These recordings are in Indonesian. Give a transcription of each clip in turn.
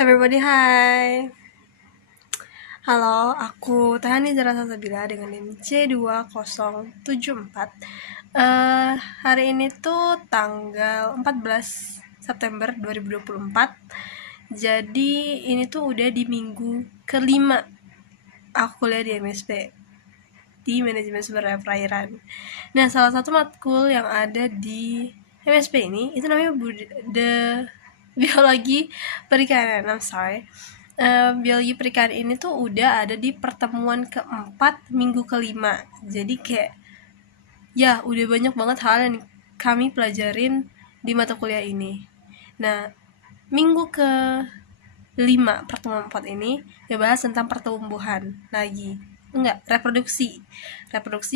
Everybody, hai. Halo, aku Tahani Zara Salsabila dengan NIM C2074. Hari ini tuh tanggal 14 September 2024. Jadi ini tuh udah di minggu kelima aku kuliah di MSP, di Manajemen Sumber Daya Perairan. Nah, salah satu matkul yang ada di MSP ini itu namanya biologi perikanan. Biologi perikanan ini tuh udah ada di pertemuan keempat minggu kelima. Jadi kayak ya udah banyak banget hal yang kami pelajarin di mata kuliah ini. Nah, minggu ke 5 pertemuan 4 ini dibahas tentang pertumbuhan lagi. Enggak, reproduksi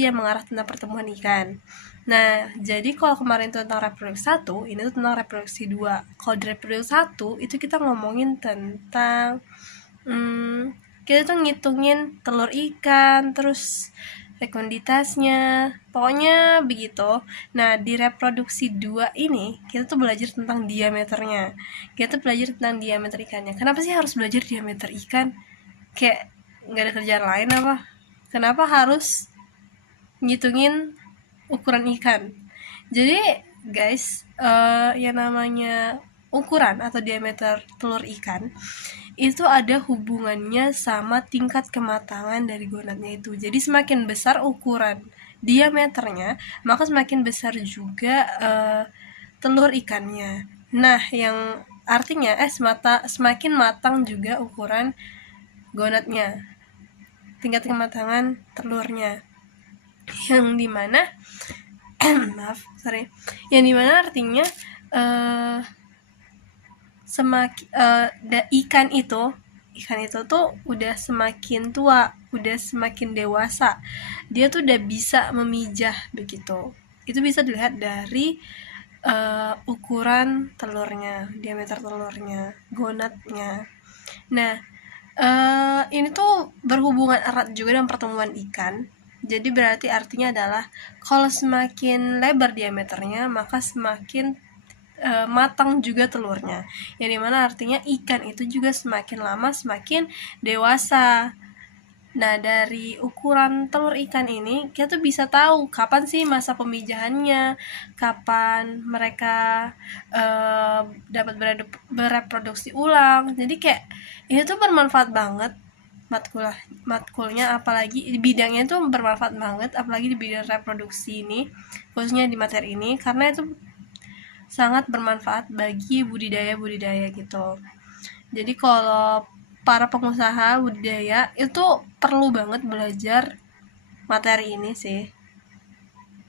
yang mengarah tentang pertumbuhan ikan. Nah, jadi kalau kemarin itu tentang reproduksi 1, ini tuh tentang reproduksi 2. Kalau di reproduksi 1 itu kita ngomongin tentang kita tuh ngitungin telur ikan, terus rekonditasnya, pokoknya begitu. Nah, di reproduksi 2 ini kita tuh belajar tentang diameternya. Kita tuh belajar tentang diameter ikannya. Kenapa sih harus belajar diameter ikan? Kayak nggak ada kerjaan lain apa? Kenapa harus ngitungin ukuran ikan? Jadi guys, yang namanya ukuran atau diameter telur ikan itu ada hubungannya sama tingkat kematangan dari gonadnya itu. Jadi semakin besar ukuran diameternya, maka semakin besar juga telur ikannya. Nah, yang artinya semakin matang juga ukuran gonadnya, tingkat kematangan telurnya. Yang dimana yang dimana artinya ikan itu tuh udah semakin tua, udah semakin dewasa, dia tuh udah bisa memijah begitu. Itu bisa dilihat dari ukuran telurnya, diameter telurnya, gonadnya. Nah, ini tuh berhubungan erat juga dengan pertumbuhan ikan. Jadi berarti artinya adalah kalau semakin lebar diameternya, maka semakin matang juga telurnya, yang dimana artinya ikan itu juga semakin lama semakin dewasa. Nah, dari ukuran telur ikan ini kita tuh bisa tahu kapan sih masa pemijahannya, kapan mereka dapat bereproduksi ulang. Jadi kayak ini tuh bermanfaat banget matkulnya, apalagi di bidangnya itu bermanfaat banget, apalagi di bidang reproduksi ini, khususnya di materi ini, karena itu sangat bermanfaat bagi budidaya gitu. Jadi kalau para pengusaha budidaya itu perlu banget belajar materi ini sih.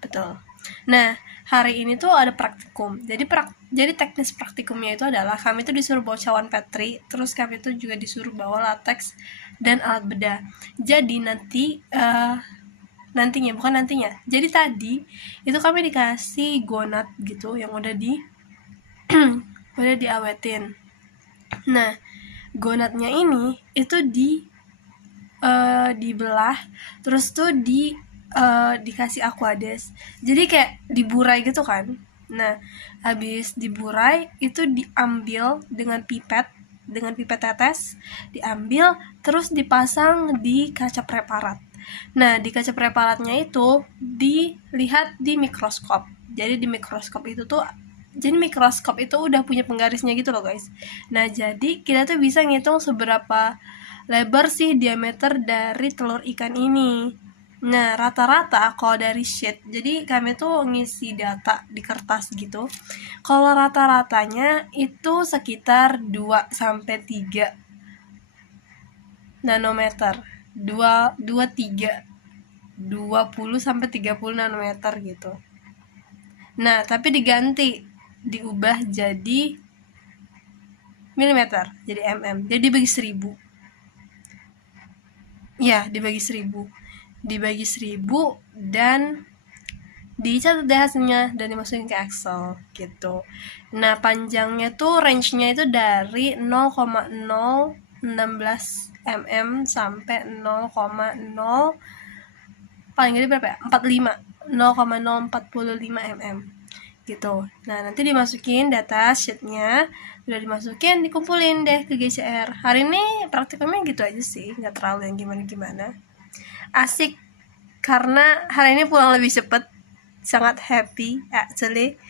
Betul. Nah, hari ini tuh ada praktikum. Jadi teknis praktikumnya itu adalah kami tuh disuruh bawa cawan petri, terus kami tuh juga disuruh bawa lateks dan alat bedah. Jadi jadi tadi itu kami dikasih gonat gitu yang udah diawetin. Nah, gonatnya ini itu dibelah, terus tuh dikasih aquades. Jadi kayak diburai gitu kan. Nah, habis diburai itu diambil dengan pipet tetes, diambil terus dipasang di kaca preparat. Nah, di kaca preparatnya itu dilihat di mikroskop. Jadi di mikroskop itu udah punya penggarisnya gitu loh guys. Nah, jadi kita tuh bisa ngitung seberapa lebar sih diameter dari telur ikan ini. Nah, rata-rata kalau dari sheet, jadi kami tuh ngisi data di kertas gitu. Kalau rata-ratanya itu sekitar 2-3 nanometer. 20-30 nanometer gitu. Nah, tapi diubah jadi milimeter, jadi mm. Jadi dibagi 1000. Ya, dibagi 1000 dan dicatat deh hasilnya dan dimasukin ke Excel gitu. Nah, panjangnya tuh range-nya itu dari 0,016 mm sampai 0,0 paling gede berapa ya? 0,045 mm. gitu. Nah, nanti dimasukin data sheetnya, udah dimasukin, dikumpulin deh ke GCR. Hari ini praktikumnya gitu aja sih, nggak terlalu yang gimana-gimana. Asik, karena hari ini pulang lebih cepet, sangat happy actually.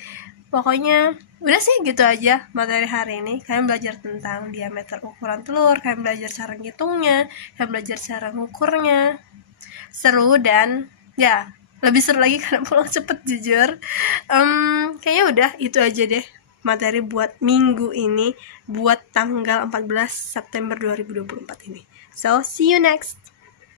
Pokoknya udah sih gitu aja materi hari ini. Kalian belajar tentang diameter ukuran telur, kalian belajar cara ngitungnya, kalian belajar cara ngukurnya. Seru dan ya lebih seru lagi karena pulang cepet jujur. Kayaknya udah itu aja deh materi buat minggu ini, buat tanggal 14 September 2024 ini. So see you next.